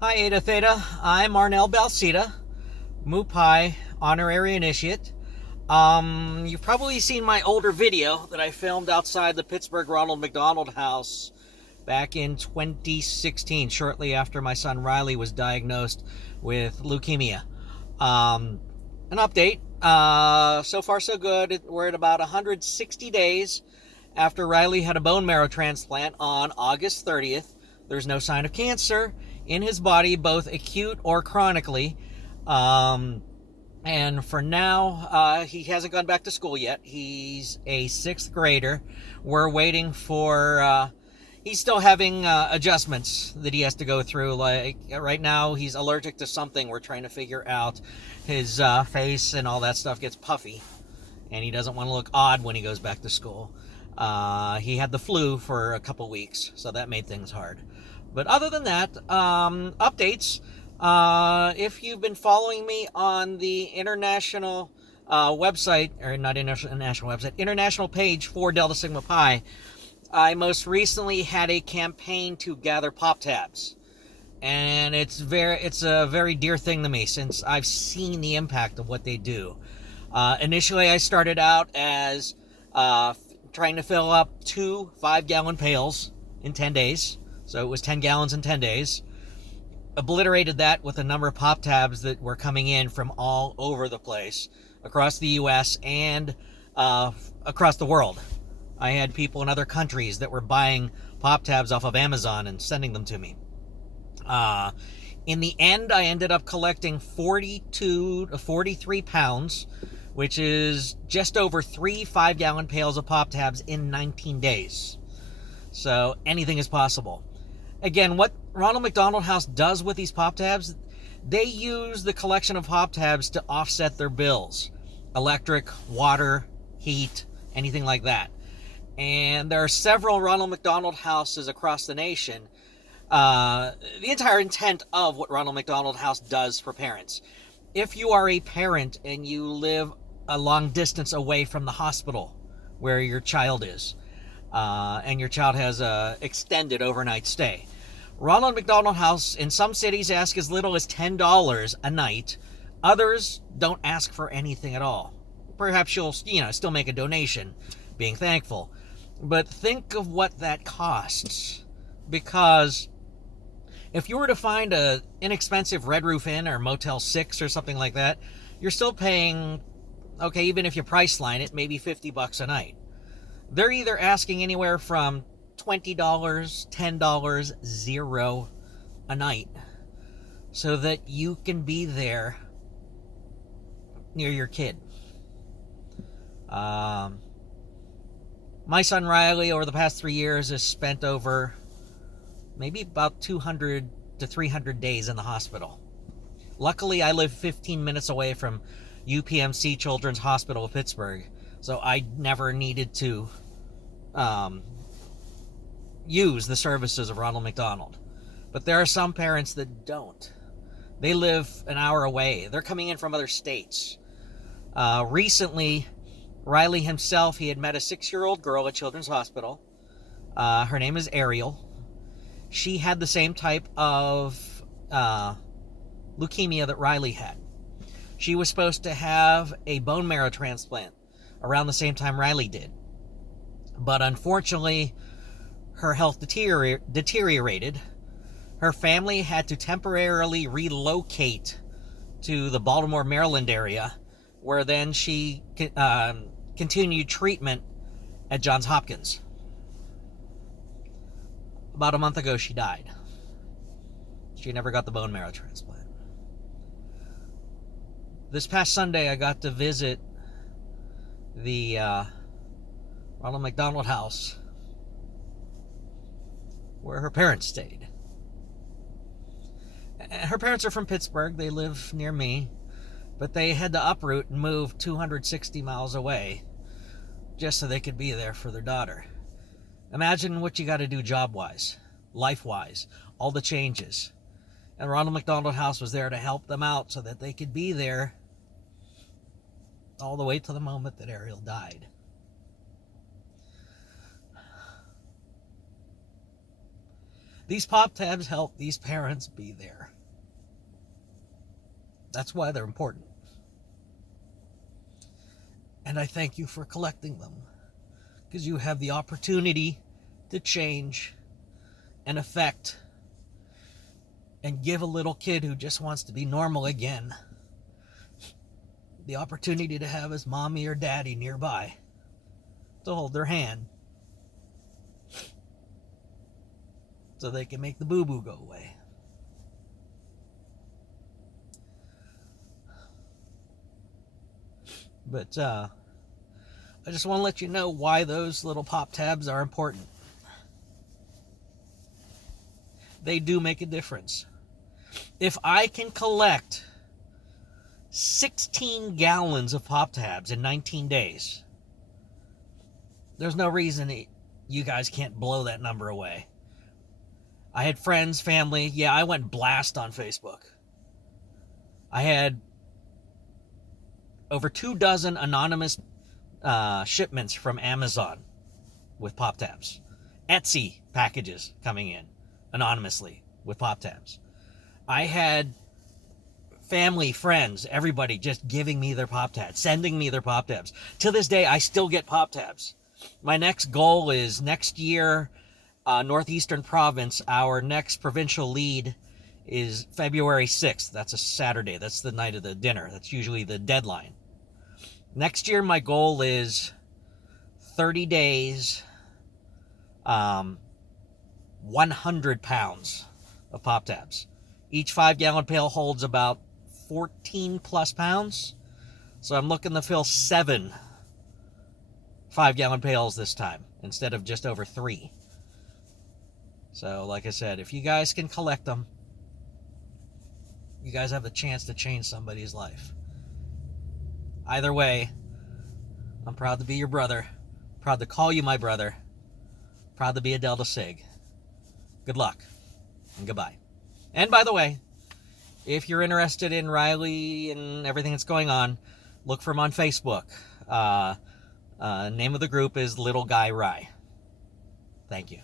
Hi, Eta Theta. I'm Arnell Balsita, Mupai Honorary Initiate. You've probably seen my older video that I filmed outside the Pittsburgh Ronald McDonald House back in 2016, shortly after my son Riley was diagnosed with leukemia. Um, an update. So far, so good. We're at about 160 days after Riley had a bone marrow transplant on August 30th. There's no sign of cancer in his body, both acute or chronically. Um, and for now, he hasn't gone back to school yet. He's a sixth grader. We're waiting for. He's still having adjustments that he has to go through. Like right now, he's allergic to something. We're trying to figure out. His face and all that stuff gets puffy, and he doesn't want to look odd when he goes back to school. He had the flu for a couple weeks, so that made things hard. But other than that, updates. If you've been following me on the international website, or not international website, international page for Delta Sigma Pi, I most recently had a campaign to gather pop tabs. And it's a very dear thing to me since I've seen the impact of what they do. Initially, I started out as trying to fill up 2 5-gallon pails in 10 days. So it was 10 gallons in 10 days. Obliterated that with a number of pop tabs that were coming in from all over the place, across the U.S. and across the world. I had people in other countries that were buying pop tabs off of Amazon and sending them to me. In the end, I ended up collecting 42 to 43 pounds, which is just over 3 5-gallon pails of pop tabs in 19 days. So anything is possible. Again, what Ronald McDonald House does with these pop tabs, they use the collection of pop tabs to offset their bills. Electric, water, heat, anything like that. And there are several Ronald McDonald Houses across the nation. The entire intent of what Ronald McDonald House does for parents. If you are a parent and you live a long distance away from the hospital where your child is, and your child has a extended overnight stay, Ronald McDonald House in some cities ask as little as $10 a night. Others don't ask for anything at all. Perhaps you'll still make a donation, being thankful. But think of what that costs. Because if you were to find a inexpensive Red Roof Inn or Motel 6 or something like that, you're still paying, okay, even if you price line it, maybe $50 a night. They're either asking anywhere from $20, $10, zero a night, so that you can be there near your kid. My son Riley, over the past 3 years, has spent over maybe about 200 to 300 days in the hospital. Luckily, I live 15 minutes away from UPMC Children's Hospital of Pittsburgh, so I never needed to use the services of Ronald McDonald. But there are some parents that don't. They live an hour away. They're coming in from other states. Recently, Riley himself, he had met a 6-year-old girl at Children's Hospital. Her name is Ariel. She had the same type of leukemia that Riley had. She was supposed to have a bone marrow transplant around the same time Riley did. But unfortunately, her health deteriorated. Her family had to temporarily relocate to the Baltimore, Maryland area, where then she continued treatment at Johns Hopkins. About a month ago, she died. She never got the bone marrow transplant. This past Sunday, I got to visit the Ronald McDonald House where her parents stayed. Her parents are from Pittsburgh. They live near me, but they had to uproot and move 260 miles away just so they could be there for their daughter. Imagine what you got to do job-wise, life-wise, all the changes. And Ronald McDonald House was there to help them out so that they could be there all the way to the moment that Ariel died. These pop tabs help these parents be there. That's why they're important. And I thank you for collecting them, because you have the opportunity to change and affect and give a little kid who just wants to be normal again the opportunity to have his mommy or daddy nearby to hold their hand so they can make the boo-boo go away. But I just want to let you know why those little pop tabs are important. They do make a difference. If I can collect 16 gallons of pop tabs in 19 days, there's no reason you guys can't blow that number away. I had friends, family. Yeah, I went blast on Facebook. I had over 24 anonymous shipments from Amazon with pop tabs. Etsy packages coming in anonymously with pop tabs. I had family, friends, everybody just giving me their pop tabs, sending me their pop tabs. To this day, I still get pop tabs. My next goal is next year, Northeastern Province, our next provincial lead is February 6th. That's a Saturday. That's the night of the dinner. That's usually the deadline. Next year, my goal is 30 days, 100 pounds of pop tabs. Each 5-gallon pail holds about 14 plus pounds. So I'm looking to fill 7 5-gallon pails this time instead of just over 3. So like I said, if you guys can collect them, you guys have the chance to change somebody's life. Either way, I'm proud to be your brother, proud to call you my brother, proud to be a Delta Sig. Good luck and goodbye. And by the way, if you're interested in Riley and everything that's going on, look for him on Facebook. Name of the group is Little Guy Rye. Thank you.